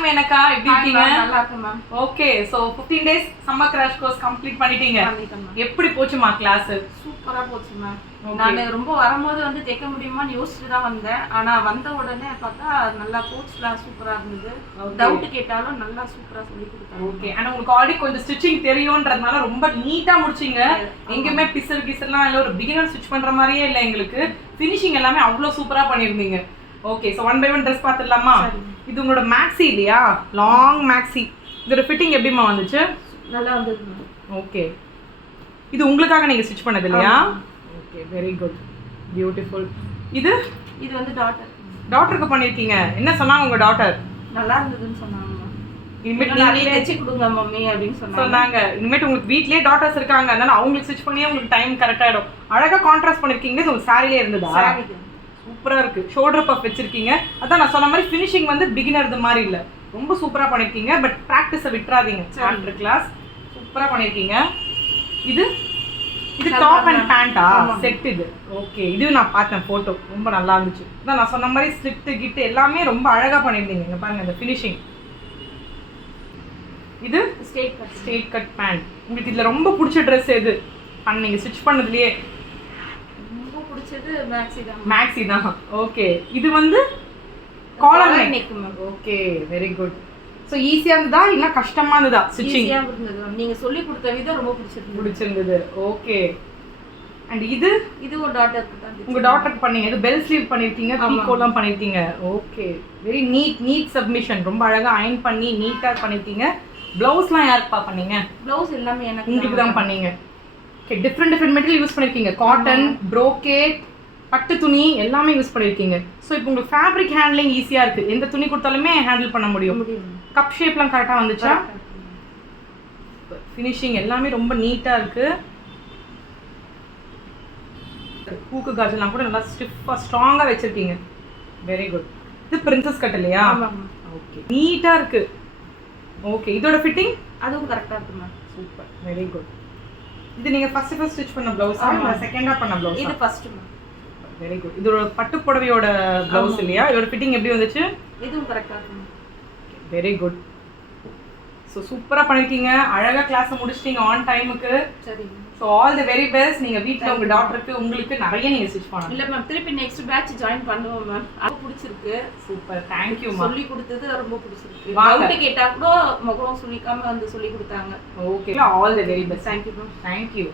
Hi Maneka, எப்படி இருக்கீங்க? நல்லா இருக்கேன் ma'am. Okay, so 15 days summer crash course complete பண்ணிட்டீங்க. எப்படி போச்சுமா கிளாஸ்? சூப்பரா போச்சு மேம். நான் ரொம்ப வரும்போது வந்து தைக்க முடியுமான்னு யோசிச்சுட்டு தான் வந்தேன். ஆனா வந்த உடனே பார்த்தா நல்லா கோச்லாம் சூப்பரா இருந்தது. டவுட் கேட்டாலும் நல்லா சூப்பரா சொல்லி கொடுத்தாங்க. ஓகே, ஆனா உங்களுக்கு ஆல்ரெடி கொஞ்சம் ஸ்டிச்சிங் தெரியும்ன்றதுனால ரொம்ப நீட்டா முடிச்சீங்க. எங்கேயுமே பிசல் கிசல்லாம் இல்ல, ஒரு பிகினர் ஸ்டிச் பண்ற மாதிரியே இல்ல. எங்களுக்கு ஃபினிஷிங் எல்லாமே அவ்வளவு சூப்பரா பண்ணிருந்தீங்க. ஓகே, சோ 1 by 1 ட்ரெஸ் பார்த்துடலாமா? இது உங்களோட மேக்ஸி இல்லையா? Long maxi. இதோட ஃபிட்டிங் எப்படிமா வந்துச்சு? நல்லா வந்தது. ஓகே, இது உங்களுக்காக நீங்க ஸ்டிச் பண்ணது இல்லையா? Okay, very good, beautiful. இது இது வந்து டாட்டருக்கு பண்ணிருக்கீங்க. என்ன சொன்னாங்க உங்க டாட்டர்? நல்லா இருந்ததுன்னு சொன்னாங்க. இனிமேட் நீங்களே தைச்சு கொடுங்க மம்மி அப்படின்னு சொன்னாங்க. இனிமேட் உங்களுக்கு வீட்லயே டாட்டர்ஸ் இருக்காங்க, அதனால அவங்களுக்கு ஸ்டிச் பண்ணியே உங்களுக்கு டைம் கரெக்ட் ஆயிடும். அழகா கான்ட்ராஸ்ட் பண்ணிருக்கீங்க. உங்க சாரிலே இருந்ததா? சூப்பரா இருக்கு. ஷோல்டர் பஃப் வச்சிருக்கீங்க. அதான் நான் சொன்ன மாதிரி ஃபினிஷிங் வந்து பிகினர் மாதிரி இல்ல, ரொம்ப சூப்பரா பண்ணிருக்கீங்க. பட் பிராக்டிஸை விட்டுறாதீங்க. ஆஃப்டர் கிளாஸ் சூப்பரா பண்ணிருக்கீங்க. இது டாப் அண்ட் பேண்டா செட் இது. ஓகே, இது நான் பார்த்தேன் போட்டோ, ரொம்ப நல்லா இருந்துச்சு. அதான் நான் சொன்ன மாதிரி ஸ்லிட் கிட் எல்லாமே ரொம்ப அழகா பண்ணிருந்தீங்க. இங்க பாருங்க இந்த ஃபினிஷிங். இது ஸ்ட்ரெயிட் கட் பேண்ட். உங்களுக்கு இதுல ரொம்ப பிடிச்ச ட்ரெஸ் எது பண்ணீங்க ஸ்டிச் பண்ணதுலயே? மேக்ஸி தான். ஓகே, இது வந்து collar neck. Okay, very good. So ஈஸியா இருந்ததா இல்ல கஷ்டமா இருந்ததா ஸ்டிச்சிங்? ஈஸியா இருந்தது. நீங்க சொல்லி கொடுத்த விதம் ரொம்ப பிடிச்சிருந்தது. ஓகே, அண்ட் இது ஒரு டாட்டருக்கு தான். உங்க டாட்டருக்கு பண்ணீங்க. இது பெல் ஸ்லீவ் பண்ணிருக்கீங்க, பீகோலாம் பண்ணிருக்கீங்க. Okay, very neat submission. ரொம்ப அழகா அயர்ன் பண்ணி நீட்டா பண்ணிருக்கீங்க. ப்ளவுஸ்லாம் யாருக்குப்பா பண்ணீங்க? ப்ளவுஸ் எல்லாமே எனக்கு உங்களுக்கு தான் பண்ணீங்க. ஓகே, டிஃப்ரெண்ட் மெட்டீரியல் யூஸ் பண்ணிருக்கீங்க. காட்டன், ப்ரோகேட், பட்டு துணி எல்லாமே யூஸ் பண்ணிருக்கீங்க. ஸோ இப்போ உங்களுக்கு ஃபேப்ரிக் ஹேண்ட்லிங் ஈஸியா இருக்கு. எந்த துணி கொடுத்தாலுமே ஹேண்டில் பண்ண முடியும். கப் ஷேப்லாம் கரெக்டா வந்துச்சா? ஃபினிஷிங் எல்லாமே ரொம்ப நீட்டா இருக்கு. பூக்கு காஜெல்லாம் கூட நல்லா ஸ்டிஃபா ஸ்ட்ராங்கா வச்சிருக்கீங்க. Very good. இது பிரின்சஸ் கட் இல்லையா? ஓகே, நீட்டா இருக்கு. ஓகே, இதோட ஃபிட்டிங் அதுவும் கரெக்டா இருக்கு மேம். Super, very good. இது நீங்க ஃபர்ஸ்ட் ஸ்டிச் பண்ண ப்ளவுஸா இல்ல செகண்டா பண்ண ப்ளவுஸா? இது ஃபர்ஸ்ட் மேம். Very good. இதோட பட்டு புடவையோட ப்ளவுஸ் இல்லையா? இதோட ஃபிட்டிங் எப்படி வந்துச்சு? இதுவும் கரெக்டா இருக்கு. Very good. ஸோ சூப்பரா பண்ணிருக்கீங்க. அழகா கிளாஸ் முடிச்சிட்டீங்க ஆன் டைமுக்கு. சரி. So all the very best. நீங்க வீட்டில் உங்க டாக்டருக்கு உங்களுக்கு நிறைய நீங்க ஸ்டிச் பண்ணணும். இல்ல மேம், திருப்பி நெக்ஸ்ட் பேட்ச் ஜாயின் பண்ணுவோம் மேம். அது பிடிச்சிருக்கு. Super, thank you. சொல்லி கொடுத்தது ரொம்ப பிடிச்சிருக்கு. டவுட் கேட்டா கூட முகம் சுளிக்காம வந்து சொல்லி கொடுத்தாங்க. Okay, all the very best. Thank you ma'am. Thank you.